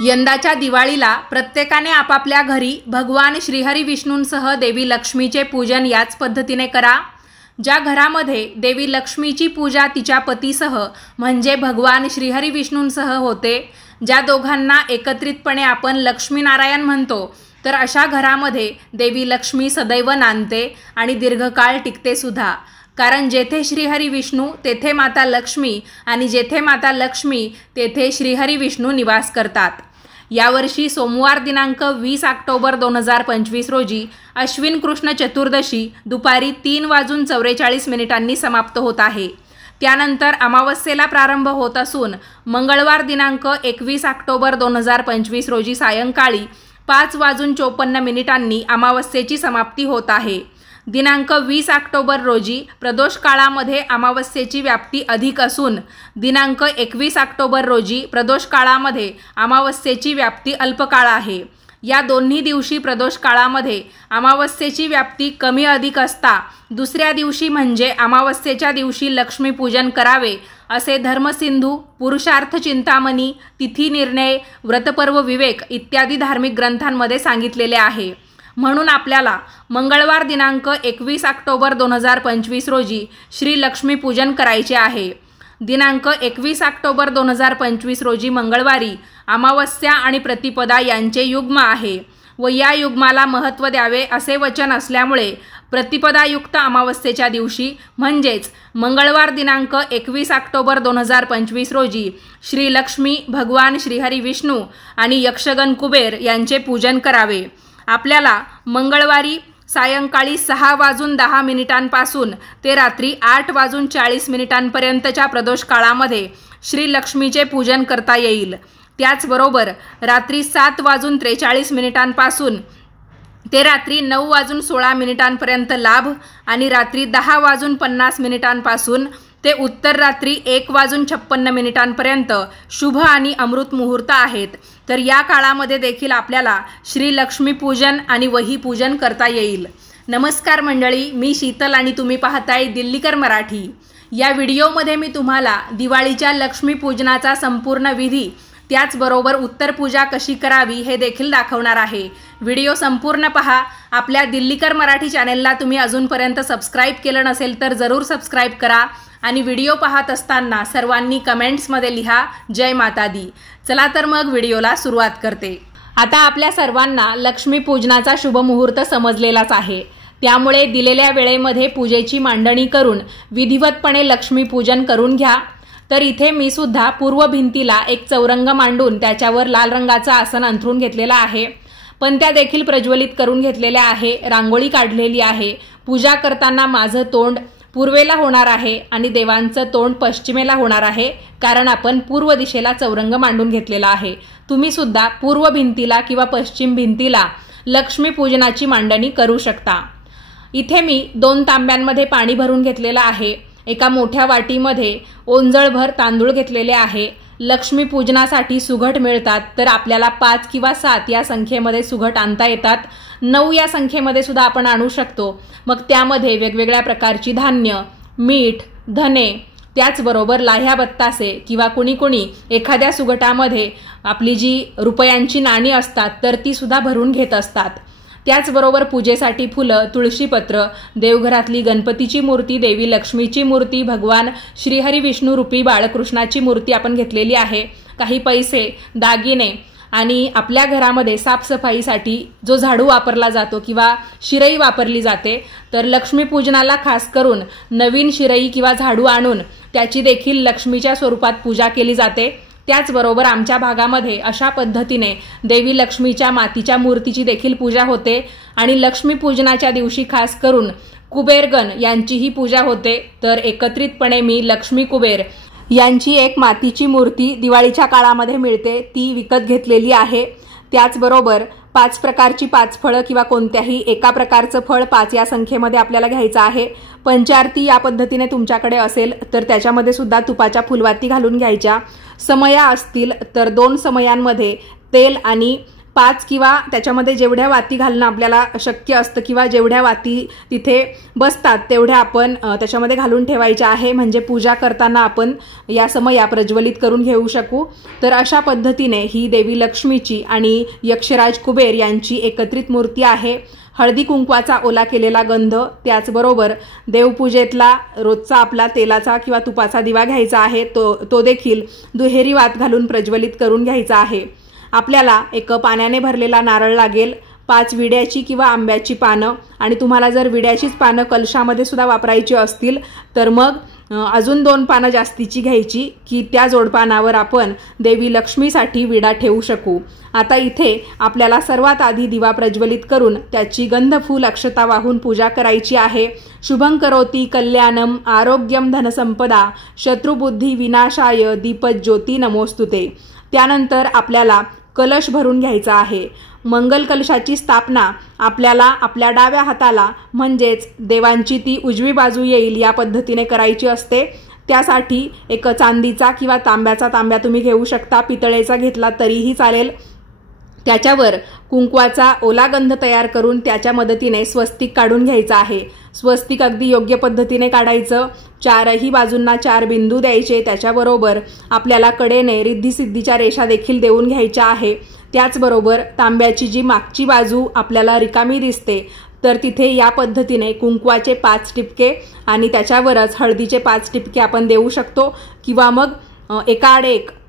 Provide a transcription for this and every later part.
यंदाच्या दिवाळीला प्रत्येकाने आपापल्या घरी भगवान श्रीहरी विष्णूंसह देवी लक्ष्मीचे पूजन याच पद्धतीने करा। ज्या घरामध्ये देवी लक्ष्मीची पूजा तिच्या पतीसह म्हणजे भगवान श्रीहरी विष्णूंसह होते, ज्या दोघांना एकत्रितपणे आपण लक्ष्मीनारायण म्हणतो, तर अशा घरामध्ये देवी लक्ष्मी सदैव नांदते आणि दीर्घकाळ टिकते सुद्धा। कारण जेथे श्रीहरी विष्णू तेथे माता लक्ष्मी आणि जेथे माता लक्ष्मी तेथे श्रीहरी विष्णू निवास करतात। यावर्षी सोमवार दिनांक 20 ऑक्टोबर 2025 रोजी अश्विन कृष्ण चतुर्दशी दुपारी 3:44 समाप्त होत आहे। त्यानंतर अमावस्येला प्रारंभ होत असून मंगळवार दिनांक 21 ऑक्टोबर 2025 रोजी सायंकाळी 5:54 अमावस्येची समाप्ती होत आहे। दिनांक 20 ऑक्टोबर रोजी प्रदोष काळामध्ये अमावस्येची व्याप्ती अधिक असून दिनांक 21 ऑक्टोबर रोजी प्रदोष काळामध्ये अमावस्येची व्याप्ती अल्पकाळ आहे। या दोन्ही दिवशी प्रदोष काळामध्ये अमावस्येची व्याप्ती कमी अधिक असता दुसऱ्या दिवशी म्हणजे अमावस्येच्या दिवशी लक्ष्मीपूजन करावे असे धर्मसिंधू, पुरुषार्थ चिंतामणी, तिथी निर्णय, व्रतपर्व विवेक इत्यादी धार्मिक ग्रंथांमध्ये सांगितलेले आहे। म्हणून आपल्याला मंगळवार दिनांक 21 ऑक्टोबर 2025 रोजी श्री लक्ष्मी पूजन करायचे आहे। दिनांक 21 ऑक्टोबर 2025 रोजी मंगळवारी अमावस्या आणि प्रतिपदा यांचे युग्म आहे व या युग्माला महत्त्व द्यावे असे वचन असल्यामुळे प्रतिपदायुक्त अमावस्येच्या दिवशी म्हणजेच मंगळवार दिनांक 21 ऑक्टोबर 2025 रोजी श्री लक्ष्मी, भगवान श्रीहरी विष्णू आणि यक्षगण कुबेर यांचे पूजन करावे। आपल्याला मंगळवारी सायंकाळी 6:10 पासून ते रात्री 8:40 पर्यंतच्या प्रदोष काळामध्ये श्री लक्ष्मीचे पूजन करता येईल। त्याचबरोबर रात्री 7:43 पासून ते रात्री 9:16 पर्यंत लाभ आणि रात्री 10:50 पासून ते उत्तर रात्री 1:56 पर्यंत शुभ आणि अमृत मुहूर्त आहेत। तर या काळामध्ये देखील आपल्याला श्री लक्ष्मी पूजन आणि वही पूजन करता येईल। नमस्कार मंडळी, मी शीतल आणि तुम्ही पाहताय दिल्लीकर मराठी। या व्हिडिओमध्ये मी तुम्हाला दिवाळीच्या लक्ष्मी पूजनाचा संपूर्ण विधी त्याचबरोबर उत्तर पूजा कशी करावी हे देखील दाखवणार आहे। व्हिडिओ संपूर्ण पहा। आपल्या दिल्लीकर मराठी चॅनलला तुम्ही अजूनपर्यंत सबस्क्राइब केलं नसेल तर जरूर सबस्क्राइब करा आणि व्हिडिओ पाहत असताना सर्वांनी कमेंट्समध्ये लिहा जय माता दी। चला तर मग व्हिडिओला सुरुवात करते। आता आपल्या सर्वांना लक्ष्मी पूजनाचा शुभ मुहूर्त समजलेलाच आहे, त्यामुळे दिलेल्या वेळेमध्ये पूजेची मांडणी करून विधिवतपणे लक्ष्मी पूजन करून घ्या। तर इथे मी सुद्धा पूर्व भिंतीला एक चौरंग मांडून त्याच्यावर लाल रंगाचा आसन अंथरून घेतलेला आहे, पण त्या देखील प्रज्वलित करून घेतलेल्या आहे, रांगोळी काढलेली आहे। पूजा करताना माझं तोंड पूर्वेला होणार आहे आणि देवांचं तोंड पश्चिमेला होणार आहे, कारण आपण पूर्व दिशेला चौरंग मांडून घेतलेला आहे। तुम्ही सुद्धा पूर्व भिंतीला किंवा पश्चिम भिंतीला लक्ष्मी पूजनाची मांडणी करू शकता। इथे मी 2 तांब्यांमध्ये पाणी भरून घेतलेलं आहे। एका मोठ्या वाटीमध्ये ओंजळभर तांदूळ घेतलेले आहे। लक्ष्मी पूजनासाठी सुघट मिळतात, तर आपल्याला 5 किंवा 7 या संख्येमध्ये सुघट आणता येतात। 9 या संख्येमध्ये सुद्धा आपण आणू शकतो। मग त्यामध्ये वेगवेगळ्या प्रकारची धान्य, मीठ, धने, त्याचबरोबर लाह्या बत्तासे किंवा कुणी एखाद्या सुघटामध्ये आपली जी रुपयांची नाणी असतात तर ती सुद्धा भरून घेत असतात। त्याचबरोबर पूजेसाठी फुलं, तुळशीपत्र, देवघरातली गणपतीची मूर्ती, देवी लक्ष्मीची मूर्ती, भगवान श्रीहरी विष्णू रूपी बाळकृष्णाची मूर्ती आपण घेतलेली आहे, काही पैसे, दागिने आणि आपल्या घरामध्ये साफसफाईसाठी जो झाडू वापरला जातो किंवा शिरई वापरली जाते, तर लक्ष्मी पूजनाला खास करून नवीन शिरई किंवा झाडू आणून त्याची देखील लक्ष्मीच्या स्वरूपात पूजा केली जाते। त्याचबरोबर आमच्या भागामध्ये अशा पद्धतीने देवी लक्ष्मीच्या मातीच्या मूर्तीची देखील पूजा होते आणि लक्ष्मी पूजनाच्या दिवशी खास करून कुबेरगण यांचीही पूजा होते। तर एकत्रितपणे मी लक्ष्मी कुबेर यांची एक मातीची मूर्ती दिवाळीच्या काळामध्ये मिळते, ती विकत घेतलेली आहे। त्याचबरोबर 5 प्रकारची 5 फळं किंवा कोणत्याही एका प्रकारचं फळ 5 या संख्येमध्ये आपल्याला घ्यायचं आहे। पंचारती या पद्धतीने तुमच्याकडे असेल तर त्याच्यामध्ये सुद्धा तुपाच्या फुलवाती घालून घ्यायच्या। समया असतील तर 2 समयांमध्ये तेल आणि 5 किंवा त्याच्यामध्ये जेवढ्या वाती घालणं आपल्याला शक्य असतं किंवा जेवढ्या वाती तिथे बसतात तेवढ्या आपण त्याच्यामध्ये घालून ठेवायच्या आहे, म्हणजे पूजा करताना आपण या समया प्रज्वलित करून घेऊ शकू। तर अशा पद्धतीने ही देवी लक्ष्मीची आणि यक्षराज कुबेर यांची एकत्रित मूर्ती आहे। हळदी कुंकवाचा ओला केलेला गंध, त्याचबरोबर देवपूजेतला रोजचा आपला तेलाचा किंवा तुपाचा दिवा घ्यायचा आहे, तो देखील दुहेरी वात घालून प्रज्वलित करून घ्यायचा आहे। आपल्याला एक पाण्याने भरलेला नारळ लागेल, 5 विड्याची किंवा आंब्याची पानं, आणि तुम्हाला जर विड्याचीच पानं कलशामध्ये सुद्धा वापरायची असतील तर मग अजून 2 पानं जास्तीची घ्यायची की त्या जोडपानावर आपण देवी लक्ष्मीसाठी विडा ठेवू शकू। आता इथे आपल्याला सर्वात आधी दिवा प्रज्वलित करून त्याची गंधफूल अक्षता वाहून पूजा करायची आहे। शुभं करोति कल्याणम आरोग्यम धनसंपदा शत्रुबुद्धी विनाशाय दीपज्योती नमोस्तुते। त्यानंतर आपल्याला कलश भरून घ्यायचा आहे। मंगल कलशाची स्थापना आपल्याला आपल्या डाव्या हाताला म्हणजेच देवांची ती उजवी बाजू येईल या पद्धतीने करायची असते। त्यासाठी एक चांदीचा किंवा तांब्या तुम्ही घेऊ शकता, पितळेचा घेतला तरीही चालेल। त्याच्यावर कुंकवाचा ओला गंध तयार करून त्याच्या मदतीने स्वस्तिक काढून घ्यायचा आहे। स्वस्तिक अगदी योग्य पद्धतीने काढायचं, 4ही बाजूंना 4 बिंदू द्यायचे, त्याच्याबरोबर आपल्याला कडेने रिद्धी सिद्धीच्या रेषा देखील देऊन घ्यायच्या आहे। त्याचबरोबर तांब्याची जी मागची बाजू आपल्याला रिकामी दिसते तर तिथे या पद्धतीने कुंकवाचे 5 टिपके आणि त्याच्यावरच हळदीचे 5 टिपके आपण देऊ शकतो, किंवा मग एकाआड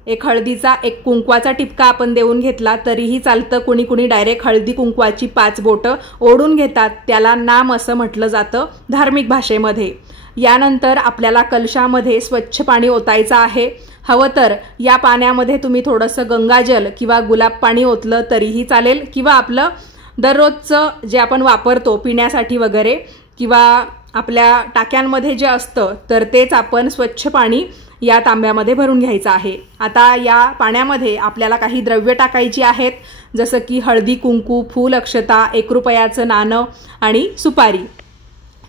एक हळदीचा एक कुंकवाचा टिपका आपण देऊन घेतला तरीही चालतं। कुणी डायरेक्ट हळदी कुंकवाची 5 बोटं ओढून घेतात, त्याला नाम असं म्हटलं जातं धार्मिक भाषेमध्ये। यानंतर आपल्याला कलशामध्ये स्वच्छ पाणी ओतायचं आहे। हवं तर या पाण्यामध्ये तुम्ही थोडंसं गंगाजल किंवा गुलाब पाणी ओतलं तरीही चालेल, किंवा आपलं दररोजचं जे आपण वापरतो पिण्यासाठी वगैरे किंवा आपल्या टाक्यांमध्ये जे असतं तर तेच आपण स्वच्छ पाणी या तांब्यामध्ये भरून घ्यायचं आहे। आता या पाण्यामध्ये आपल्याला काही द्रव्य टाकायची आहेत, जसं की हळदी कुंकू, फूल अक्षता, 1 रुपयाचं नाणं आणि सुपारी।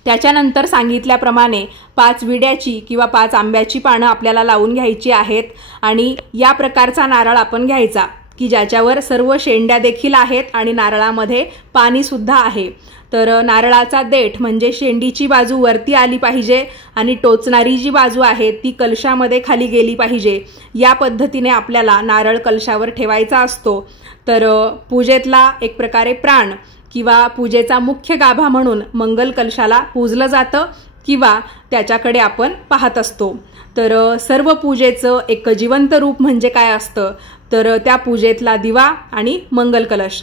त्याच्यानंतर सांगितल्याप्रमाणे 5 विड्याची किंवा 5 आंब्याची पानं आपल्याला लावून घ्यायची आहेत आणि या प्रकारचा नारळ आपण घ्यायचा की ज्याच्यावर सर्व शेंड्या देखील आहेत आणि नारळामध्ये पाणी सुद्धा आहे। तर नारळाचा देठ म्हणजे शेंडीची बाजू वरती आली पाहिजे आणि टोचणारी जी बाजू आहे ती कलशामध्ये खाली गेली पाहिजे। या पद्धतीने आपल्याला नारळ कलशावर ठेवायचा असतो। तर पूजेतला एक प्रकारे प्राण किंवा पूजेचा मुख्य गाभा म्हणून मंगल कलशाला पूजलं जातं किंवा त्याच्याकडे आपण पाहत असतो। तर सर्व पूजेचं एक जिवंत रूप म्हणजे काय असतं तर त्या पूजेतला दिवा आणि मंगल कलश।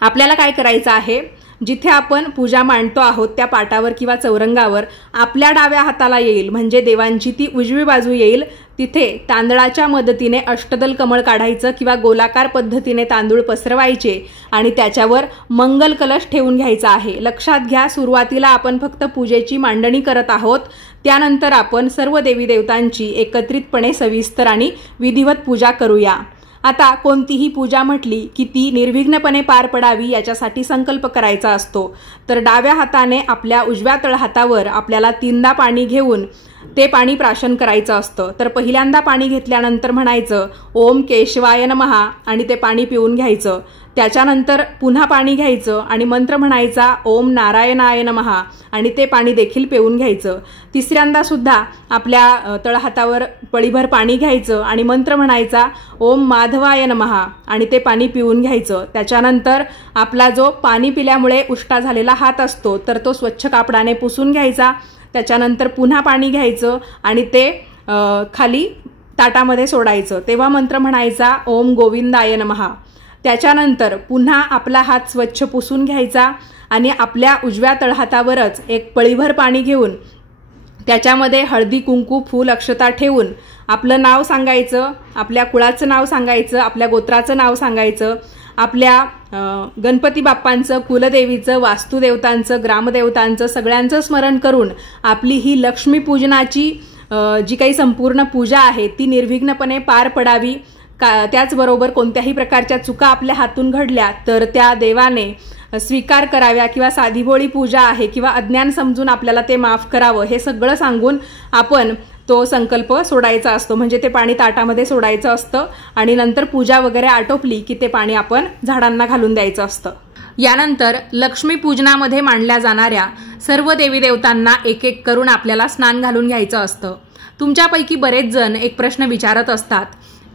आपल्याला काय करायचं आहे, जिथे आपण पूजा मांडतो आहोत त्या पाटावर किंवा चौरंगावर आपल्या डाव्या हाताला येईल म्हणजे देवांची ती उजवी बाजू येईल, तिथे तांदळाच्या मदतीने अष्टदल कमळ काढायचं किंवा गोलाकार पद्धतीने तांदूळ पसरवायचे आणि त्याच्यावर मंगल कलश ठेवून घ्यायचा आहे। लक्षात घ्या, सुरुवातीला आपण फक्त पूजेची मांडणी करत आहोत, त्यानंतर आपण सर्व देवी देवतांची एकत्रितपणे सविस्तर आणि विधिवत पूजा करूया। आता कोणतीही पूजा म्हटली की ती निर्विघ्नपणे पार पडावी याच्यासाठी संकल्प करायचा असतो। तर डाव्या हाताने आपल्या उजव्या तळहातावर आपल्याला 3दा पाणी घेऊन ते पाणी प्राशन करायचं असतं। तर पहिल्यांदा पाणी घेतल्यानंतर म्हणायचं ओम केशवाय नमः आणि ते पाणी पिऊन घ्यायचं। त्याच्यानंतर पुन्हा पाणी घ्यायचं आणि मंत्र म्हणायचा ओम नारायणाय नमः आणि ते पाणी देखील पिऊन घ्यायचं। तिसऱ्यांदा सुद्धा आपल्या तळहातावर पळीभर पाणी घ्यायचं आणि मंत्र म्हणायचा ओम माधवाय नमः आणि ते पाणी पिऊन घ्यायचं। त्याच्यानंतर आपला जो पाणी पिल्यामुळे उष्टा झालेला हात असतो तर तो स्वच्छ कापडाने पुसून घ्यायचा। त्याच्यानंतर पुन्हा पाणी घ्यायचं आणि ते खाली ताटामध्ये सोडायचं, तेव्हा मंत्र म्हणायचा ओम गोविंदाय नमः। त्याच्यानंतर पुन्हा आपला हात स्वच्छ पुसून घ्यायचा आणि आपल्या उजव्या तळहातावरच एक पळीभर पाणी घेऊन त्याच्यामध्ये हळदी कुंकू फूल अक्षता ठेवून आपलं नाव सांगायचं, आपल्या कुळाचं नाव सांगायचं, आपल्या गोत्राचं नाव सांगायचं, आपल्या गणपती बाप्पांचं, कुलदेवीचं, वास्तुदेवतांचं, ग्रामदेवतांचं सगळ्यांचं स्मरण करून आपली ही लक्ष्मी पूजनाची जी काही संपूर्ण पूजा आहे ती निर्विघ्नपणे पार पडावी। त्याचबरोबर कोणत्याही प्रकारच्या चुका आपल्या हातून घडल्या तर त्या देवाने स्वीकार कराव्या किंवा साधीभोळी पूजा आहे किंवा अज्ञान समजून आपल्याला ते माफ करावं हे सगळं सांगून आपण तो संकल्प सोडायचा असतो, म्हणजे ते पाणी ताटामध्ये सोडायचं असतं आणि नंतर पूजा वगैरे आटोपली की ते पाणी आपण झाडांना घालून द्यायचं असतं। यानंतर लक्ष्मी पूजनामध्ये मांडल्या जाणाऱ्या सर्व देवी देवतांना एक एक करून आपल्याला स्नान घालून घ्यायचं असतं। तुमच्यापैकी बरेच जण एक प्रश्न विचारत असतात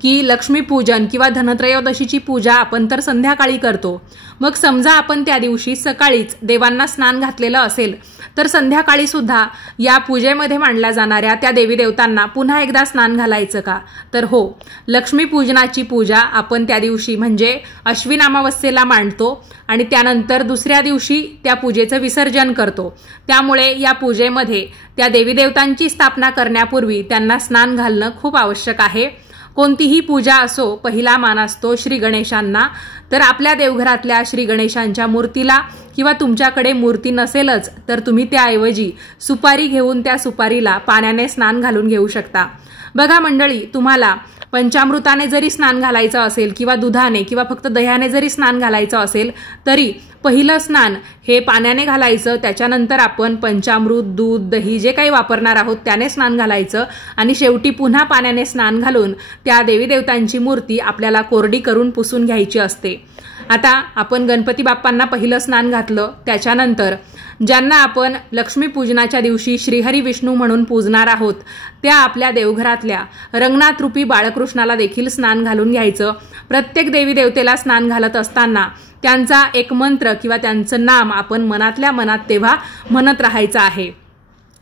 की लक्ष्मीपूजन किंवा धनत्रयोदशीची पूजा आपण तर संध्याकाळी करतो, मग समजा आपण त्या दिवशी सकाळीच देवांना स्नान घातलेलं असेल तर संध्याकाळी सुद्धा या पूजेमध्ये मांडल्या जाणाऱ्या त्या देवी देवतांना पुन्हा एकदा स्नान घालायचं का? तर हो, लक्ष्मीपूजनाची पूजा आपण त्या दिवशी म्हणजे अश्विन अमावस्येला मांडतो आणि त्यानंतर दुसऱ्या दिवशी त्या पूजेचं विसर्जन करतो। त्यामुळे या पूजेमध्ये त्या देवी देवतांची स्थापना करण्यापूर्वी त्यांना स्नान घालणं खूप आवश्यक आहे। कोणतीही पूजा असो, पहिला मान असतो श्री गणेशांना। तर आपल्या देवघरातल्या श्री गणेशांच्या मूर्तीला किंवा तुमच्याकडे मूर्ती नसेलच तर तुम्ही त्याऐवजी सुपारी घेऊन त्या सुपारीला पाण्याने स्नान घालून घेऊ शकता। बघा मंडळी, तुम्हाला पंचामृताने जरी स्नान घालायचं असेल किंवा दुधाने किंवा फक्त दह्याने जरी स्नान घालायचं असेल तरी पहिलं स्नान हे पाण्याने घालायचं, त्याच्यानंतर आपण पंचामृत, दूध, दही जे काही वापरणार आहोत त्याने स्नान घालायचं आणि शेवटी पुन्हा पाण्याने स्नान घालून त्या देवी देवतांची मूर्ती आपल्याला कोरडी करून पुसून घ्यायची असते। आता आपण गणपती बाप्पांना पहिलं स्नान घातलं, त्याच्यानंतर ज्यांना आपण लक्ष्मीपूजनाच्या दिवशी श्रीहरी विष्णू म्हणून पूजणार आहोत त्या आपल्या देवघरातल्या रंगनाथ रूपी बाळकृष्णाला देखील स्नान घालून घ्यायचं। प्रत्येक देवी देवतेला स्नान घालत असताना त्यांचा एक मंत्र किंवा त्यांचं नाम आपण मनातल्या मनात तेव्हा म्हणत राहायचं आहे।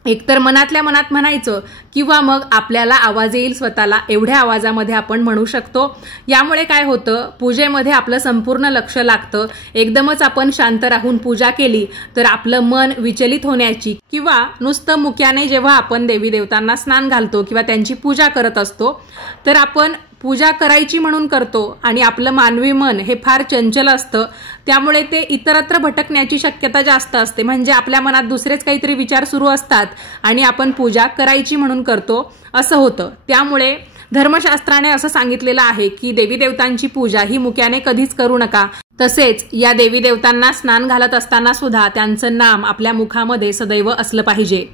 एकतर मनातल्या मनात म्हणायचं किंवा मग आपल्याला आवाज येईल स्वतःला एवढ्या आवाजामध्ये आपण म्हणू शकतो। यामुळे काय होतं, पूजेमध्ये आपलं संपूर्ण लक्ष लागतं। एकदमच आपण शांत राहून पूजा केली तर आपलं मन विचलित होण्याची किंवा नुसतं मुक्याने जेव्हा आपण देवी देवतांना स्नान घालतो किंवा त्यांची पूजा करत असतो तर आपण पूजा करायची म्हणून करतो आणि आपलं मानवी मन हे फार चंचल असतं, त्यामुळे ते इतरत्र भटकण्याची शक्यता जास्त असते। म्हणजे आपल्या मनात दुसरेच काहीतरी विचार सुरू असतात आणि आपण पूजा करायची म्हणून करतो असं होतं। त्यामुळे धर्मशास्त्राने असं सांगितलेलं आहे की देवी देवतांची पूजा ही मुक्याने कधीच करू नका। तसेच या देवी देवतांना स्नान घालत असताना सुद्धा त्यांचं नाम आपल्या मुखामध्ये सदैव असलं पाहिजे।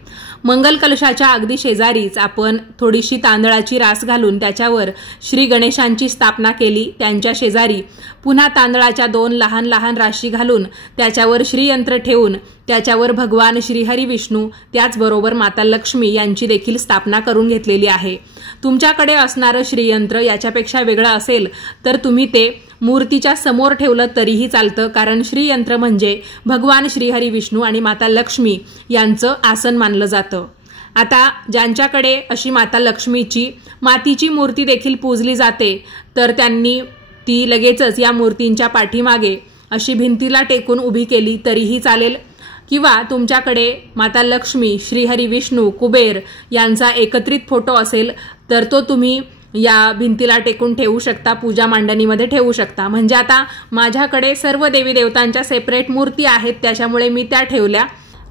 मंगल कलशाच्या अगदी शेजारीच आपण थोडीशी तांदळाची रास घालून त्याच्यावर श्री गणेशांची स्थापना केली। त्यांच्या शेजारी पुन्हा तांदळाच्या 2 लहान लहान राशी घालून त्याच्यावर श्रीयंत्र ठेवून त्याच्यावर भगवान श्रीहरी विष्णू त्याचबरोबर माता लक्ष्मी यांची देखील स्थापना करून घेतलेली आहे। तुमच्याकडे असणारं श्रीयंत्र याच्यापेक्षा वेगळं असेल तर तुम्ही ते मूर्तीच्या समोर ठेवलं तरीही चालतं, कारण श्रीयंत्र म्हणजे भगवान श्रीहरी विष्णू आणि माता लक्ष्मी यांचं आसन मानलं जातं। आता ज्यांच्याकडे अशी माता लक्ष्मीची मातीची मूर्ती देखील पूजली जाते तर त्यांनी ती लगेचच या मूर्तींच्या पाठीमागे अशी भिंतीला टेकून उभी केली तरीही चालेल, किंवा तुमच्याकडे माता लक्ष्मी, श्रीहरी विष्णू, कुबेर यांचा एकत्रित फोटो असेल तर तो तुम्ही या भिंतीला टेकून ठेवू शकता, पूजा मांडणीमध्ये ठेवू शकता। म्हणजे आता माझ्याकडे सर्व देवी देवतांच्या सेपरेट मूर्ती आहेत त्याच्यामुळे मी त्या ठेवल्या।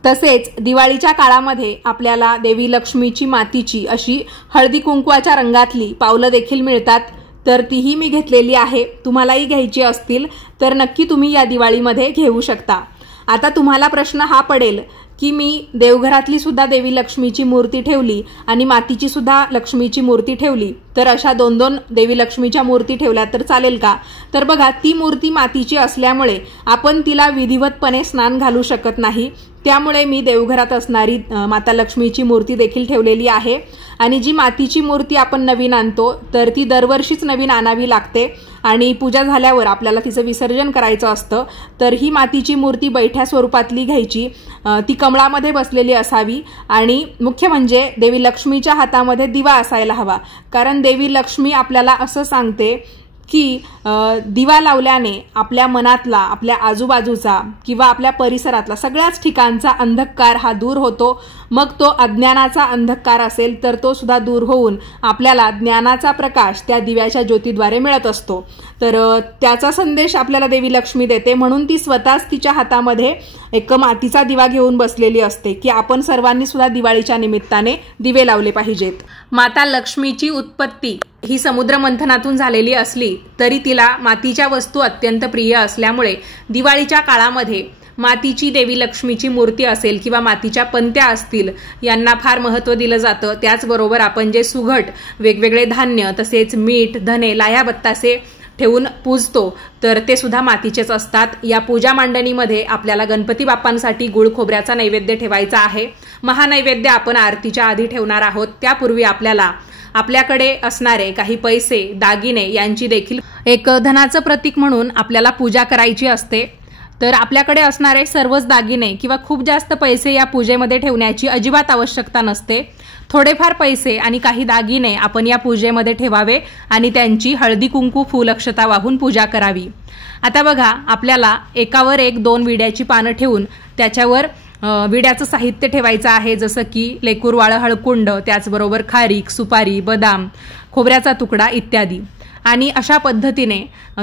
तसेच दिवाळीच्या काळामध्ये आपल्याला देवी लक्ष्मीची मातीची अशी हळदी कुंकवाच्या रंगातली पावलं देखील मिळतात, तर तीही मी घेतलेली आहे। तुम्हालाही घ्यायची असतील तर नक्की तुम्ही या दिवाळीमध्ये घेऊ शकता। आता तुम्हाला प्रश्न हा पडेल की मी देवघरातली सुद्धा देवी लक्ष्मीची मूर्ती ठेवली आणि मातीची सुद्धा लक्ष्मीची मूर्ती ठेवली तर अशा 2-2 देवी लक्ष्मीच्या मूर्ती ठेवल्या तर चालेल का? तर बघा, ती मूर्ती मातीची असल्यामुळे आपण तिला विधिवतपणे स्नान घालू शकत नाही, त्यामुळे मी देवघरात असणारी माता लक्ष्मीची मूर्ती देखील ठेवलेली आहे। आणि जी मातीची मूर्ती आपण नवीन आणतो तर ती दरवर्षीच नवीन आणावी लागते आणि पूजा झाल्यावर आपल्याला तिचं विसर्जन करायचं असतं। तर ही मातीची मूर्ती बैठ्या स्वरूपातली घ्यायची, ती कमळामध्ये बसलेली असावी आणि मुख्य म्हणजे देवी लक्ष्मीच्या हातामध्ये दिवा असायला हवा, कारण देवी लक्ष्मी आपल्याला असं सांगते की दिवा लावल्याने आपल्या मनातला, आपल्या आजूबाजूचा किंवा आपल्या परिसरातला सगळ्याच ठिकाणचा अंधकार हा दूर होतो। मग तो अज्ञानाचा अंधकार असेल तर तो सुद्धा दूर होऊन आपल्याला ज्ञानाचा प्रकाश त्या दिव्याच्या ज्योतीद्वारे मिळत असतो। तर त्याचा संदेश आपल्याला देवी लक्ष्मी देते, म्हणून ती स्वतःच तिच्या हातामध्ये एक मातीचा दिवा घेऊन बसलेली असते की आपण सर्वांनी सुद्धा दिवाळीच्या निमित्ताने दिवे लावले पाहिजेत। माता लक्ष्मीची उत्पत्ती ही समुद्र मंथनातून झालेली असली तरी तिला मातीच्या वस्तू अत्यंत प्रिय असल्यामुळे दिवाळीच्या काळामध्ये मातीची देवी लक्ष्मीची मूर्ती असेल किंवा मातीच्या पंत्या असतील यांना फार महत्त्व दिलं जातं। त्याचबरोबर आपण जे सुघट वेगवेगळे धान्य तसेच मीठ, धने, लाह्या, बत्तासे ठेवून पूजतो तर ते सुद्धा मातीचेच असतात। या पूजा मांडणीमध्ये आपल्याला गणपती बाप्पांसाठी गुळ खोबऱ्याचा नैवेद्य ठेवायचा आहे। महानैवेद्य आपण आरतीच्या आधी ठेवणार आहोत। त्यापूर्वी आपल्याकडे असणारे काही पैसे, दागिने यांची देखील एक धनाचं प्रतीक म्हणून आपल्याला पूजा करायची असते। तर आपल्याकडे असणारे सर्वच दागिने किंवा खूप जास्त पैसे या पूजेमध्ये ठेवण्याची अजिबात आवश्यकता नसते। थोडेफार पैसे आणि काही दागिने आपण या पूजेमध्ये ठेवावे आणि त्यांची हळदी कुंकू फूल अक्षता वाहून पूजा करावी। आता बघा, आपल्याला एकावर एक 2 विड्याची पानं ठेवून त्याच्यावर विड्याचं साहित्य ठेवायचं आहे, जसं की लेकूरवाळं हळकुंड, त्याचबरोबर खारीक, सुपारी, बदाम, खोबऱ्याचा तुकडा इत्यादी। आणि अशा पद्धतीने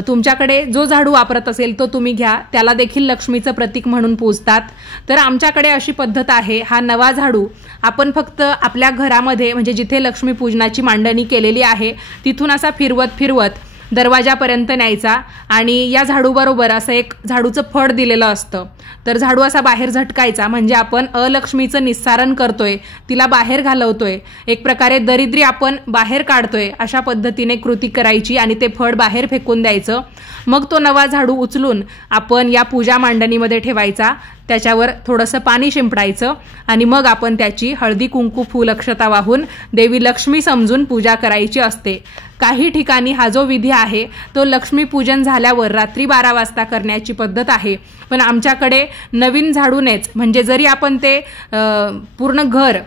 तुमच्याकडे जो झाडू वापरत असेल तो तुम्ही घ्या, त्याला देखील लक्ष्मीचं प्रतीक म्हणून पूजतात। तर आमच्याकडे अशी पद्धत आहे, हा नवा झाडू आपण फक्त आपल्या घरामध्ये म्हणजे जिथे लक्ष्मी पूजनाची मांडणी केलेली आहे तिथून असा फिरवत दरवाजापर्यंत न्यायचा आणि या झाडूबरोबर असं एक झाडूचं फळ दिलेलं असतं। तर झाडू असा बाहेर झटकायचा म्हणजे आपण अलक्ष्मीचं निस्सारण करतोय, तिला बाहेर घालवतोय, एक प्रकारे दरिद्री आपण बाहेर काढतोय, अशा पद्धतीने कृती करायची आणि ते फळ बाहेर फेकून द्यायचं। मग तो नवा झाडू उचलून आपण या पूजा मांडणीमध्ये ठेवायचा, त्याच्यावर थोडंसं पाणी शिंपडायचं आणि मग आपण त्याची हळदी कुंकू फूल अक्षता वाहून देवी लक्ष्मी समजून पूजा करायची असते। काही ठिकाणी हा जो विधी आहे तो लक्ष्मी पूजन झाल्यावर रात्री 12 वाजता करण्याची पद्धत आहे, पण आमच्याकडे नवीन झाडूनेच म्हणजे जरी आपण ते पूर्ण घर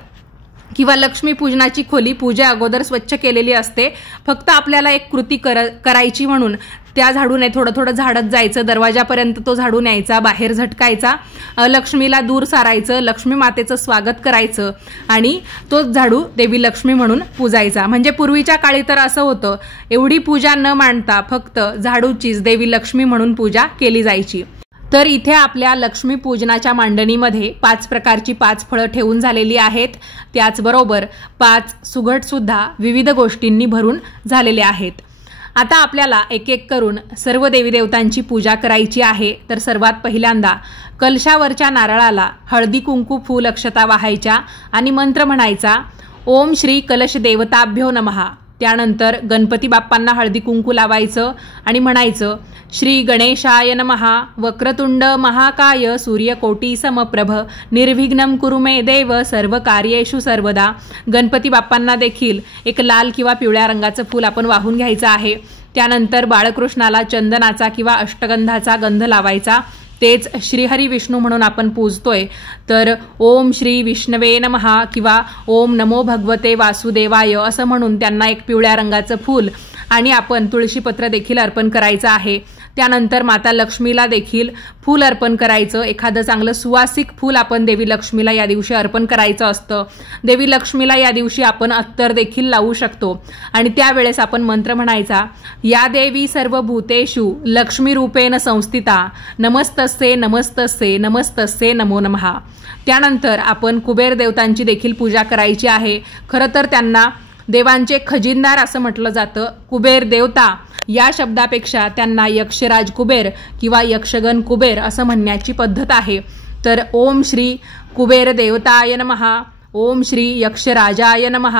किंवा लक्ष्मी पूजनाची खोली पूजा अगोदर स्वच्छ केलेली असते, फक्त आपल्याला एक कृती करायची म्हणून त्या झाडूने थोडं झाडत जायचं, दरवाजापर्यंत तो झाडू न्यायचा, बाहेर झटकायचा, लक्ष्मीला दूर सारायचं, लक्ष्मी मातेचं स्वागत करायचं आणि तो झाडू देवी लक्ष्मी म्हणून पूजायचा। म्हणजे पूर्वीच्या काळी तर असं होतं, एवढी पूजा न मांडता फक्त झाडूचीच देवी लक्ष्मी म्हणून पूजा केली जायची। तर इथे आपल्या लक्ष्मी पूजनाच्या मांडणीमध्ये 5 प्रकारची 5 फळं ठेवून झालेली आहेत, त्याचबरोबर 5 सुघट सुद्धा विविध गोष्टींनी भरून झालेले आहेत। आता आपल्याला एक एक करून सर्व देवी देवतांची पूजा करायची आहे। तर सर्वात पहिल्यांदा कलशावरच्या नारळाला हळदी कुंकू फूल अक्षता वाहायच्या आणि मंत्र म्हणायचा, ओम श्री कलश देवताभ्यो नमः। त्यानंतर गणपती बाप्पांना हळदी कुंकू लावायचं आणि म्हणायचं, श्री गणेशाय नमः, वक्रतुंड महाकाय सूर्यकोटी समप्रभ, निर्विघ्नं कुरु मे देव, सर्व कार्येषु सर्वदा। गणपती बाप्पांना देखील एक लाल किंवा पिवळ्या रंगाचं फूल आपण वाहून घ्यायचं आहे। त्यानंतर बाळकृष्णाला चंदनाचा किंवा अष्टगंधाचा गंध लावायचा, तेच श्रीहरी विष्णू म्हणून आपण पूजतोय। तर ओम श्री विष्णवे नमः किंवा ओम नमो भगवते वासुदेवाय असं म्हणून त्यांना एक पिवळ्या रंगाचं फूल आणि आपण तुळशीपत्र देखील अर्पण करायचं आहे। त्यानंतर माता लक्ष्मीला देखील फूल अर्पण करायचं, एखादं चांगलं सुवासिक फूल आपण देवी लक्ष्मीला या दिवशी अर्पण करायचं असतं। देवी लक्ष्मीला या दिवशी आपण अत्तर देखील लावू शकतो आणि त्यावेळेस आपण मंत्र म्हणायचा, या देवी सर्व भूतेषु लक्ष्मी रूपेण संस्थिता, नमस्तस्ये नमस्तस्ये नमस्तस्ये नमो नमः। त्यानंतर आपण कुबेर देवतांची देखील पूजा करायची आहे। खरं तर त्यांना देवांचे खजिनदार असं म्हटलं जातं। कुबेर देवता या शब्दापेक्षा त्यांना यक्षराज कुबेर किंवा यक्षगण कुबेर असं म्हणण्याची पद्धत आहे। तर ओम श्री कुबेर देवताय नमः, ओम श्री यक्षराजाय नमः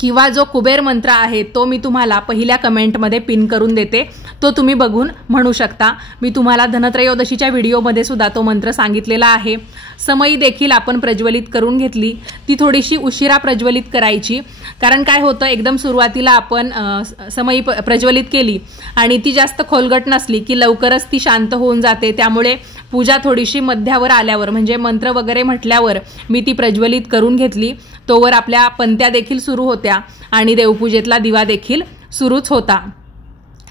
किंवा जो कुबेर मंत्र आहे तो मी तुम्हाला पहिल्या कमेंटमध्ये पिन करून देते, तो तुम्ही बघून म्हणू शकता। मी तुम्हाला धनत्रयोदशीच्या व्हिडिओमध्ये सुद्धा तो मंत्र सांगितलेला आहे। समई देखील आपण प्रज्वलित करून घेतली, ती थोडीशी उशिरा प्रज्वलित करायची, कारण काय होतं, एकदम सुरुवातीला आपण समई प्रज्वलित केली आणि ती जास्त खोलगट नसली की लवकरच ती शांत होऊन जाते। त्यामुळे पूजा थोडीशी मध्यावर आल्यावर म्हणजे मंत्र वगैरे म्हटल्यावर मी ती प्रज्वलित करून घेतली। तोवर आपल्या पंत्या देखील सुरू होत्या आणि देवपूजेतला दिवा देखील सुरूच होता।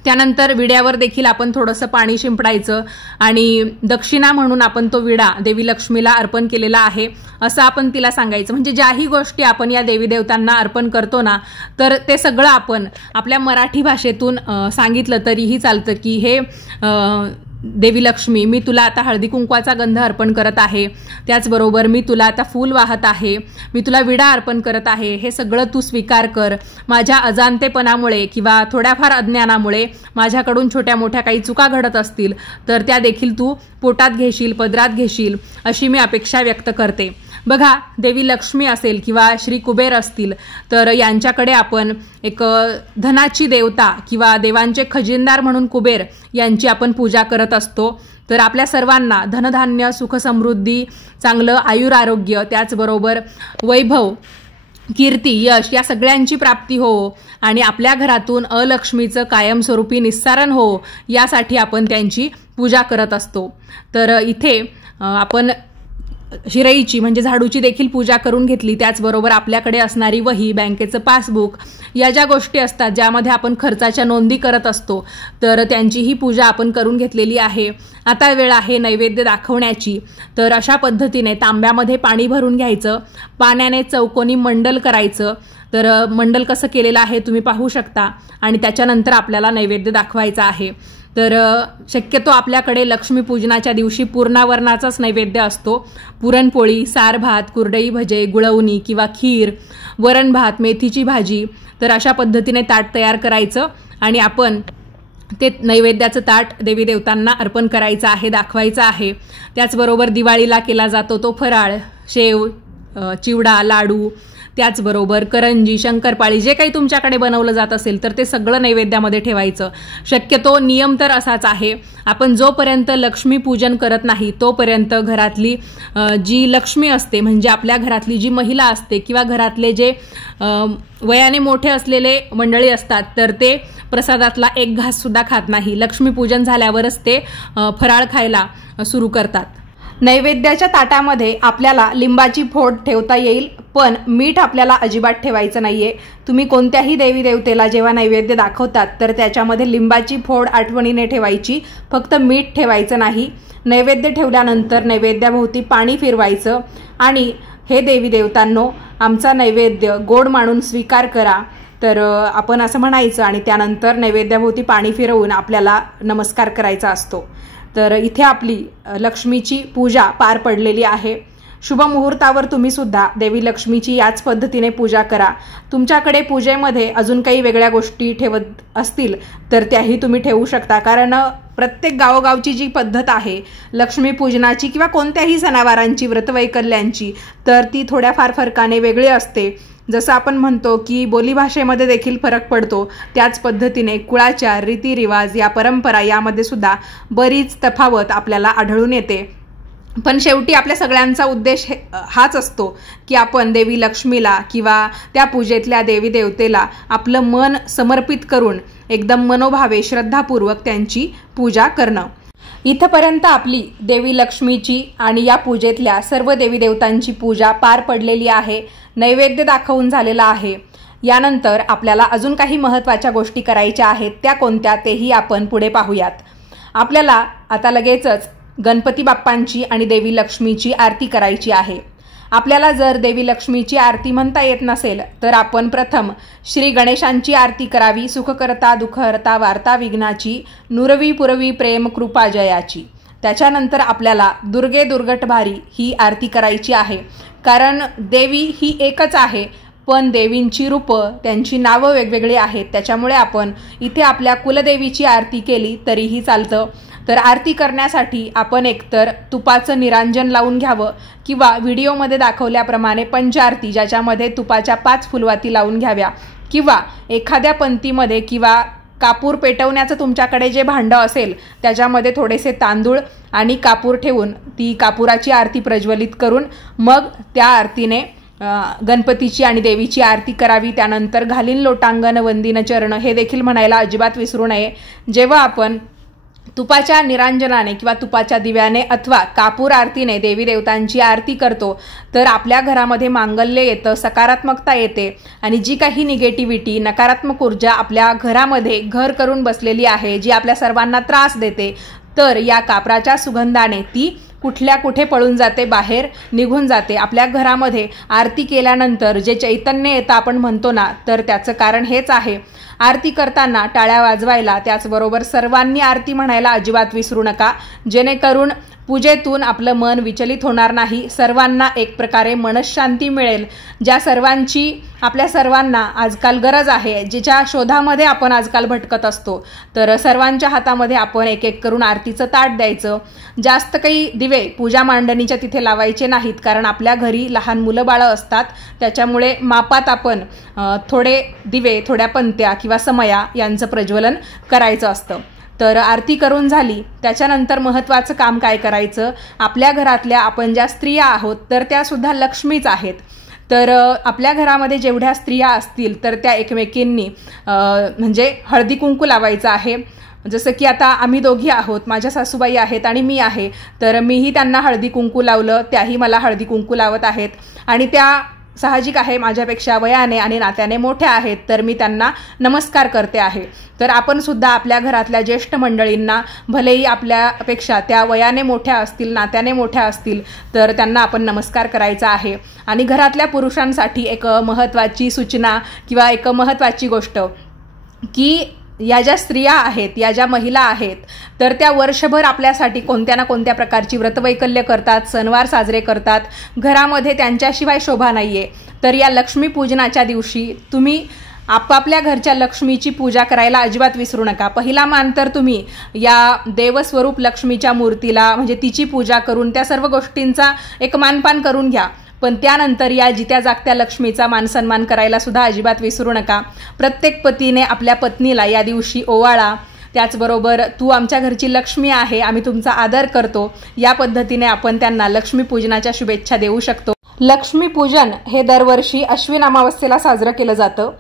त्यानंतर विड्यावर देखील आपण थोडंसं पाणी शिंपडायचं आणि दक्षिणा म्हणून आपण तो विडा देवी लक्ष्मीला अर्पण केलेला आहे असं आपण तिला सांगायचं। म्हणजे ज्याही गोष्टी आपण या देवी देवतांना अर्पण करतो ना, तर ते सगळं आपण आपल्या मराठी भाषेतून सांगितलं तरीही चालतं की हे देवी लक्ष्मी, मी तुला आता हळदी कुंकवाचा गंध अर्पण करत आहे, त्याचबरोबर मी तुला आता फूल वाहत आहे, मी तुला विडा अर्पण करत आहे, हे सगळं तू स्वीकार कर. माझ्या अजाणतेपणामुळे किंवा थोड्याफार अज्ञानामुळे माझ्याकडून छोट्या मोठ्या काही चुका घडत असतील तर त्या देखील तू पोटात घेशील, पदरात घेशील, अशी मी अपेक्षा व्यक्त करते. बघा, देवी लक्ष्मी असेल किंवा श्री कुबेर असतील तर यांच्याकडे आपण एक धनाची देवता किंवा देवांचे खजिनदार म्हणून कुबेर यांची आपण पूजा करत असतो. तर आपल्या सर्वांना धनधान्य, सुख समृद्धी, चांगलं आयुर आरोग्य, त्याचबरोबर वैभव, कीर्ती, यश या सगळ्यांची प्राप्ती हो आणि आपल्या घरातून अलक्ष्मीचं कायमस्वरूपी निस्सारण हो, यासाठी आपण त्यांची पूजा करत असतो. तर इथे आपण शिरईची म्हणजे झाडूची देखील पूजा करून घेतली. त्याचबरोबर आपल्याकडे असणारी वही, बँकेचं पासबुक या ज्या गोष्टी असतात ज्यामध्ये आपण खर्चाच्या नोंदी करत असतो तर त्यांचीही पूजा आपण करून घेतलेली आहे. आता वेळ आहे नैवेद्य दाखवण्याची. तर अशा पद्धतीने तांब्यामध्ये पाणी भरून घ्यायचं, पाण्याने चौकोनी मंडल करायचं. तर मंडल कसं केलेलं आहे तुम्ही पाहू शकता आणि त्याच्यानंतर आपल्याला नैवेद्य दाखवायचा आहे. तर शक्यतो आपल्याकडे लक्ष्मीपूजनाच्या दिवशी पूर्णावरणाचाच नैवेद्य असतो. पुरणपोळी, सार भात, कुरडई भजे, गुळवणी किंवा खीर, वरण भात, मेथीची भाजी. तर अशा पद्धतीने ताट तयार करायचं आणि आपण ते नैवेद्याचं ताट देवी देवतांना अर्पण करायचं आहे, दाखवायचं आहे. त्याचबरोबर दिवाळीला केला जातो तो फराळ, शेव, चिवडा, लाडू, त्याचबरोबर करंजी, शंकरपाळी जे काही तुमच्याकडे बनवलं जात असेल तर ते सगळं नैवेद्यामध्ये ठेवायचं. शक्यतो नियम तर असाच आहे, आपण जोपर्यंत लक्ष्मी पूजन करत नाही तोपर्यंत घरातली जी लक्ष्मी असते म्हणजे आपल्या घरातली जी महिला असते किंवा घरातले जे वयाने मोठे असलेले मंडळी असतात तर ते प्रसादातला एक घास सुद्धा खात नाही. लक्ष्मीपूजन झाल्यावरच ते फराळ खायला सुरू करतात. नैवेद्याच्या ताटामध्ये आपल्याला लिंबाची फोड ठेवता येईल, पण मीठ आपल्याला अजिबात ठेवायचं नाहीये. तुम्ही कोणत्याही देवी देवतेला जेव्हा नैवेद्य दाखवतात तर त्याच्यामध्ये लिंबाची फोड आठवणीने ठेवायची, फक्त मीठ ठेवायचं नाही. नैवेद्य ठेवल्यानंतर नैवेद्याभोवती पाणी फिरवायचं आणि हे देवी देवतांनो, आमचा नैवेद्य गोड मानून स्वीकार करा. तर आपण असं म्हणायचं आणि त्यानंतर नैवेद्याभोवती पाणी फिरवून आपल्याला नमस्कार करायचा असतो. तर इथे आपली लक्ष्मीची पूजा पार पडलेली आहे. शुभ मुहूर्तावर तुम्ही सुद्धा देवी लक्ष्मीची याच पद्धतीने पूजा करा. तुमच्याकडे पूजेमध्ये अजून काही वेगळ्या गोष्टी ठेवत असतील तर त्याही तुम्ही ठेवू शकता, कारण प्रत्येक गावोगावची जी पद्धत आहे लक्ष्मीपूजनाची किंवा कोणत्याही सणावारांची, व्रतवैकल्यांची, तर ती थोड्याफार फरकाने वेगळी असते. जसं आपण म्हणतो की बोलीभाषेमध्ये देखील फरक पडतो, त्याच पद्धतीने कुळाचार, रीतिरिवाज, या परंपरा यामध्ये सुद्धा बरीच तफावत आपल्याला आढळून येते. पण शेवटी आपल्या सगळ्यांचा उद्देश हाच असतो की आपण देवी लक्ष्मीला किंवा त्या पूजेतल्या देवी देवतेला आपलं मन समर्पित करून एकदम मनोभावे श्रद्धापूर्वक त्यांची पूजा करणं. इथपर्यंत आपली देवी लक्ष्मीची आणि या पूजेतल्या सर्व देवी देवतांची पूजा पार पडलेली आहे. नैवेद्य दाखवून झालेला आहे. यानंतर आपल्याला अजून काही महत्त्वाच्या गोष्टी करायच्या आहेत. त्या कोणत्या तेही आपण पुढे पाहूयात. आपल्याला आता लगेचच गणपती बाप्पांची आणि देवी लक्ष्मीची आरती करायची आहे. आपल्याला जर देवी लक्ष्मीची आरती म्हणता येत नसेल तर आपण प्रथम श्री गणेशांची आरती करावी. सुखकर्ता दुःखहर्ता वार्ता विघ्नाची, नुरवी पुरवी प्रेम कृपा जयाची. त्याच्यानंतर आपल्याला दुर्गे दुर्गटभारी ही आरती करायची आहे, कारण देवी ही एकच आहे पण देवींची रूपं, त्यांची नावं वेगवेगळी आहेत. त्याच्यामुळे आपण इथे आपल्या कुलदेवीची आरती केली तरीही चालतं. तर आरती करण्यासाठी आपण एकतर तुपाचं निरांजन लावून घ्यावं किंवा व्हिडिओमध्ये दाखवल्याप्रमाणे पंचारती ज्याच्यामध्ये तुपाच्या 5 फुलवाती लावून घ्याव्या, किंवा एखाद्या पंक्तीमध्ये किंवा कापूर पेटवण्याचं तुमच्याकडे जे भांडं असेल त्याच्यामध्ये थोडेसे तांदूळ आणि कापूर ठेवून ती कापुराची आरती प्रज्वलित करून मग त्या आरतीने गणपतीची आणि देवीची आरती करावी. त्यानंतर घालीन लोटांगण वंदिन चरण हे देखील म्हणायला अजिबात विसरू नये. जेव्हा आपण तुपाच्या निरांजनाने किंवा तुपाच्या दिव्याने अथवा कापूर आरतीने देवी देवतांची आरती करतो तर आपल्या घरामध्ये मांगल्य येतं, सकारात्मकता येते आणि जी काही निगेटिव्हिटी, नकारात्मक ऊर्जा आपल्या घरामध्ये घर करून बसलेली आहे, जी आपल्या सर्वांना त्रास देते, तर या कापराच्या सुगंधाने ती कुठल्या कुठे पळून जाते, बाहेर निघून जाते. आपल्या घरामध्ये आरती केल्यानंतर जे चैतन्य येतं आपण म्हणतो ना, तर त्याचं कारण हेच आहे. आरती करताना टाळ्या वाजवायला, त्याचबरोबर सर्वांनी आरती म्हणायला अजिबात विसरू नका, जेणेकरून पूजेतून आपलं मन विचलित होणार नाही, सर्वांना एक प्रकारे मनशांती मिळेल, ज्या सर्वांची आपल्या सर्वांना आजकाल गरज आहे, जिच्या शोधामध्ये आपण आजकाल भटकत असतो. तर सर्वांच्या हातामध्ये आपण एक एक करून आरतीचं ताट द्यायचं. जास्त काही दिवे पूजा मांडणीच्या तिथे लावायचे नाहीत, कारण आपल्या घरी लहान मुलं बाळं असतात, त्याच्यामुळे मापात आपण थोडे दिवे, थोड्या पंत्या किंवा समया यांचं प्रज्वलन करायचं असतं. तर आरती करून झाली, त्याच्यानंतर महत्त्वाचं काम काय करायचं, आपल्या घरातल्या आपण ज्या स्त्रिया आहोत तर त्यासुद्धा लक्ष्मीच आहेत. तर आपल्या घरामध्ये जेवढ्या स्त्रिया असतील तर त्या एकमेकींनी म्हणजे हळदी कुंकू लावायचं आहे. जसं की आता आम्ही दोघी आहोत, माझ्या सासूबाई आहेत आणि मी आहे, तर मीही त्यांना हळदी कुंकू लावलं, त्याही मला हळदी कुंकू लावत आहेत आणि त्या साहजिक आहे माझ्यापेक्षा वयाने आणि नात्याने मोठ्या आहेत, तर मी त्यांना नमस्कार करते आहे. तर आपण सुद्धा आपल्या घरातल्या ज्येष्ठ मंडळींना, भलेही आपल्यापेक्षा त्या वयाने मोठ्या असतील, नात्याने मोठ्या असतील, तर त्यांना आपण नमस्कार करायचा आहे. आणि घरातल्या पुरुषांसाठी एक महत्त्वाची सूचना किंवा एक महत्त्वाची गोष्ट की या ज्या स्त्रिया आहेत, या ज्या महिला आहेत, तर त्या वर्षभर आपल्यासाठी कोणत्या ना कोणत्या प्रकारची व्रतवैकल्य करतात, सणवार साजरे करतात, घरामध्ये त्यांच्याशिवाय शोभा नाही आहे. तर या लक्ष्मीपूजनाच्या दिवशी तुम्ही आपापल्या घरच्या लक्ष्मीची पूजा करायला अजिबात विसरू नका. पहिला मान तर तुम्ही या देवस्वरूप लक्ष्मीच्या मूर्तीला म्हणजे तिची पूजा करून त्या सर्व गोष्टींचा एक मानपान करून घ्या, पण त्यानंतर या जित्या जागत्या लक्ष्मीचा मानसन्मान करायला सुद्धा अजिबात विसरू नका. प्रत्येक पतीने आपल्या पत्नीला या दिवशी ओवाळा, त्याचबरोबर तू आमच्या घरची लक्ष्मी आहे, आम्ही तुमचा आदर करतो, या पद्धतीने आपण त्यांना लक्ष्मीपूजनाच्या शुभेच्छा देऊ शकतो. लक्ष्मीपूजन हे दरवर्षी अश्विन अमावस्येला साजरं केलं जातं.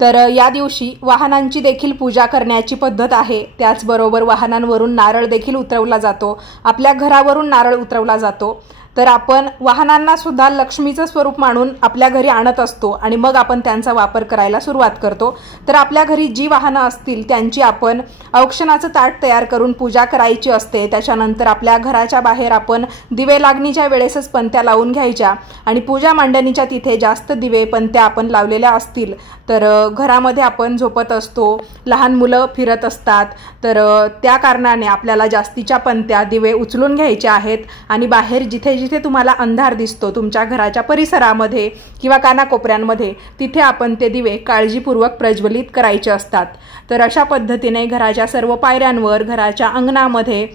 तर या दिवशी वाहनांची देखील पूजा करण्याची पद्धत आहे. त्याचबरोबर वाहनांवरून नारळ देखील उतरवला जातो, आपल्या घरावरून नारळ उतरवला जातो. तर आपण वाहनांना सुद्धा लक्ष्मीचं स्वरूप मानून आपल्या घरी आणत असतो आणि मग आपण त्यांचा वापर करायला सुरुवात करतो. तर आपल्या घरी जी वाहनं असतील त्यांची आपण औक्षणाचं ताट तयार करून पूजा करायची असते. त्याच्यानंतर आपल्या घराच्या बाहेर आपण दिवे लागणीच्या वेळेसच पंत्या लावून घ्यायच्या आणि पूजा मांडणीच्या तिथे जास्त दिवे पंत्या आपण लावलेल्या असतील तर घरामध्ये आपण झोपत असतो, लहान मुलं फिरत असतात, तर त्या कारणाने आपल्याला जास्तीच्या पंत्या दिवे उचलून घ्यायचे आहेत आणि बाहेर जिथे जिथे तुम्हाला अंधार दिसतो तुमच्या घराच्या परिसरामध्ये किंवा कानाकोपऱ्यांमध्ये तिथे आपण ते दिवे काळजीपूर्वक प्रज्वलित करायचे असतात. तर अशा पद्धतीने घराच्या सर्व पायऱ्यांवर, घराच्या अंगणामध्ये,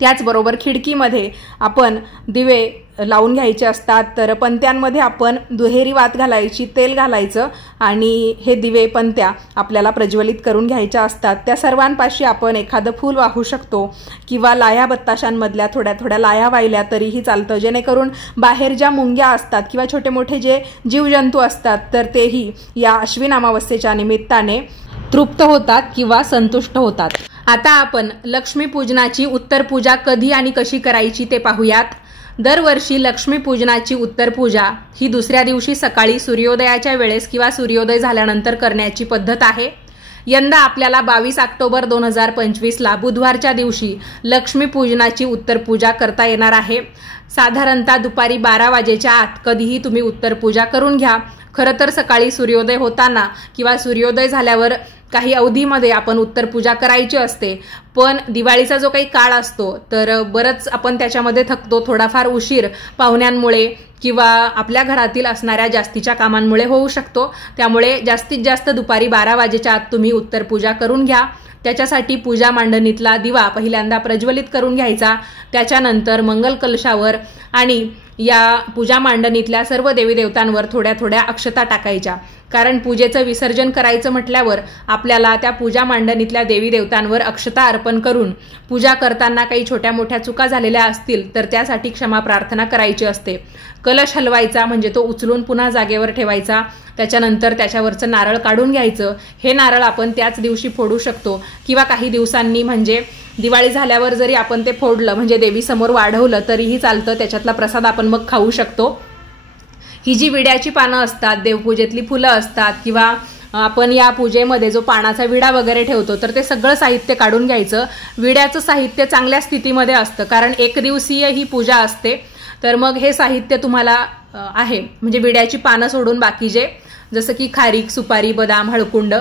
त्याचबरोबर खिडकीमध्ये आपण दिवे लावून घ्यायचे असतात. तर पंत्यांमध्ये आपण दुहेरी वात घालायची, तेल घालायचं आणि हे दिवे पंत्या आपल्याला प्रज्वलित करून घ्यायच्या असतात. त्या सर्वांपाशी आपण एखादं फूल वाहू शकतो किंवा लाया बत्ताशांमधल्या थोड्या थोड्या लाया वाहिल्या तरीही चालतं, जेणेकरून बाहेर ज्या मुंग्या असतात किंवा छोटे मोठे जे जीवजंतू असतात तर तेही या अश्विन अमावस्येच्या निमित्ताने तृप्त होतात किंवा संतुष्ट होतात. आता आपण लक्ष्मीपूजनाची उत्तर पूजा कधी आणि कशी करायची ते पाहूयात. दरवर्षी लक्ष्मीपूजनाची उत्तर पूजा ही दुसऱ्या दिवशी सकाळी सूर्योदयाच्या वेळेस किंवा सूर्योदय झाल्यानंतर करण्याची पद्धत आहे. यंदा आपल्याला 22 ऑक्टोबर 2025ला बुधवारच्या दिवशी लक्ष्मीपूजनाची उत्तर पूजा करता येणार आहे. साधारणतः दुपारी 12 वाजेच्या आत कधीही तुम्ही उत्तर पूजा करून घ्या. खरं तर सकाळी सूर्योदय होताना किंवा सूर्योदय झाल्यावर काही अवधीमध्ये आपण उत्तर पूजा करायची असते, पण दिवाळीचा जो काही काळ असतो तर बरंच आपण त्याच्यामध्ये थकतो. थोडाफार उशीर पाहुण्यांमुळे किंवा आपल्या घरातील असणाऱ्या जास्तीच्या कामांमुळे होऊ शकतो. त्यामुळे जास्तीत जास्त दुपारी 12 वाजेच्या आत तुम्ही उत्तर पूजा करून घ्या. त्याच्यासाठी पूजा मांडणीतला दिवा पहिल्यांदा प्रज्वलित करून घ्यायचा. त्याच्यानंतर मंगल कलशावर आणि या पूजा मांडणीतल्या सर्व देवी देवतांवर थोड्या थोड्या अक्षता टाकायच्या, कारण पूजेचं विसर्जन करायचं म्हटल्यावर आपल्याला त्या पूजा मांडणीतल्या देवी देवतांवर अक्षता अर्पण करून पूजा करताना काही छोट्या मोठ्या चुका झालेल्या असतील तर त्यासाठी क्षमा प्रार्थना करायची असते. कलश हलवायचा म्हणजे तो उचलून पुन्हा जागेवर ठेवायचा. त्याच्यानंतर त्याच्यावरचं नारळ काढून घ्यायचं. हे नारळ आपण त्याच दिवशी फोडू शकतो किंवा काही दिवसांनी म्हणजे दिवाळी झाल्यावर जरी आपण ते फोडलं म्हणजे देवीसमोर वाढवलं तरीही चालतं. त्याच्यातला प्रसाद आपण मग खाऊ शकतो. ही जी विड्याची पानं असतात, देवपूजेतली फुलं असतात किंवा आपण या पूजेमध्ये जो पानाचा विडा वगैरे ठेवतो तर ते सगळं साहित्य काढून घ्यायचं. विड्याचं साहित्य चांगल्या स्थितीमध्ये असतं कारण एक दिवसीय ही पूजा असते. तर मग हे साहित्य तुम्हाला आहे म्हणजे विड्याची पानं सोडून बाकी जे जसं की खारीक, सुपारी, बदाम, हळकुंड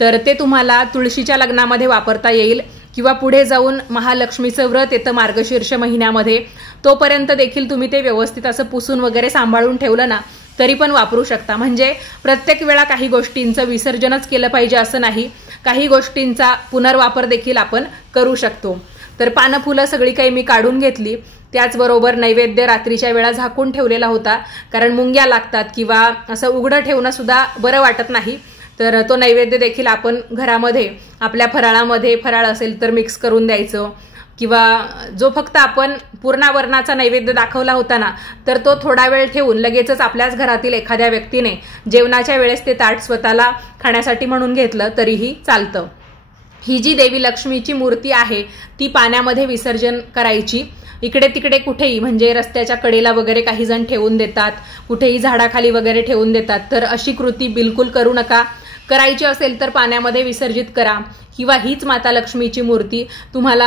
तर ते तुम्हाला तुळशीच्या लग्नामध्ये वापरता येईल किंवा पुढे जाऊन महालक्ष्मीचं व्रत येतं मार्गशीर्ष महिन्यामध्ये, तोपर्यंत देखील तुम्ही ते व्यवस्थित असं पुसून वगैरे सांभाळून ठेवलं ना तरी पण वापरू शकता। म्हणजे प्रत्येक वेळा काही गोष्टींचं विसर्जनच केलं पाहिजे असं नाही, काही गोष्टींचा पुनर्वापर देखील आपण करू शकतो। तर पानं फुलं सगळी काही मी काढून घेतली, त्याचबरोबर नैवेद्य रात्रीच्या वेळा झाकून ठेवलेला होता, कारण मुंग्या लागतात किंवा असं उघडं ठेवणं सुद्धा बरं वाटत नाही। तर तो नैवेद्य देखील आपण घरामध्ये आपल्या फराळामध्ये, फराळ असेल तर मिक्स करून द्यायचं, किंवा जो फक्त आपण पूर्णावरणाचा नैवेद्य दाखवला होता ना तर तो थोडा वेळ ठेवून लगेचच आपल्याच घरातील एखाद्या व्यक्तीने जेवणाच्या वेळेस ते ताट स्वतःला खाण्यासाठी म्हणून घेतलं तरीही चालतं। ही जी देवी लक्ष्मीची मूर्ती आहे ती पाण्यामध्ये विसर्जन करायची। इकडे तिकडे कुठेही, म्हणजे रस्त्याच्या कडेला वगैरे काही जण ठेवून देतात, कुठेही झाडाखाली वगैरे ठेवून देतात, तर अशी कृती बिलकुल करू नका। करायची असेल तर पाण्यामध्ये विसर्जित करा, किंवा हीच माता लक्ष्मीची मूर्ती तुम्हाला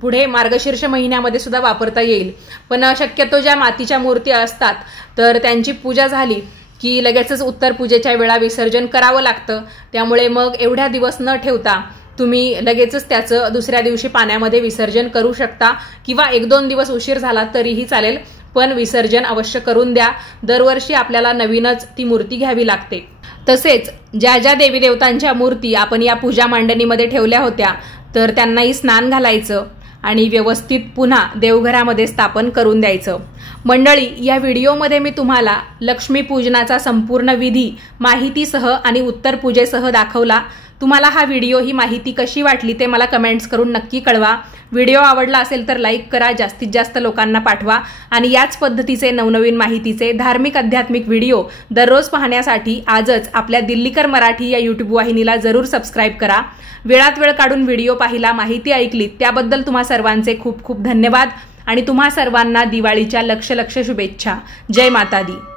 पुढे मार्गशीर्ष महिन्यामध्ये सुद्धा वापरता येईल। पण शक्यतो ज्या मातीच्या मूर्ती असतात तर त्यांची पूजा झाली की लगेचच उत्तर पूजेच्या वेळा विसर्जन करावं लागतं, त्यामुळे मग एवढ्या दिवस न ठेवता तुम्ही लगेचच त्याचं दुसऱ्या दिवशी पाण्यामध्ये विसर्जन करू शकता, किंवा 1-2 दिवस उशीर झाला तरीही चालेल, पण विसर्जन अवश्य करून द्या। दरवर्षी आपल्याला नवीनच ती मूर्ती घ्यावी लागते। तसेच ज्या ज्या देवी देवतांच्या मूर्ती आपण या पूजा मांडणीमध्ये ठेवल्या होत्या तर त्यांनाही स्नान घालायचं आणि व्यवस्थित पुन्हा देवघरामध्ये स्थापन करून द्यायचं। मंडळी, या व्हिडिओमध्ये मी तुम्हाला लक्ष्मी पूजनाचा संपूर्ण विधी माहितीसह आणि उत्तर पूजेसह दाखवला। तुम्हाला हा व्हिडिओ, ही माहिती कशी वाटली ते मला कमेंट्स करून नक्की कळवा। व्हिडिओ आवडला असेल तर लाईक करा, जास्तीत जास्त लोकांना पाठवा, आणि याच पद्धतीचे नवनवीन माहितीचे धार्मिक आध्यात्मिक व्हिडिओ दररोज पाहण्यासाठी आजच आपल्या दिल्लीकर मराठी या यूट्यूब वाहिनीला जरूर सबस्क्राईब करा। वेळात वेळ काढून व्हिडिओ पाहिला, माहिती ऐकली त्याबद्दल तुम्हा सर्वांचे खूप खूप धन्यवाद, आणि तुम्हा सर्वांना दिवाळीच्या लक्ष लक्ष शुभेच्छा। जय माता दी।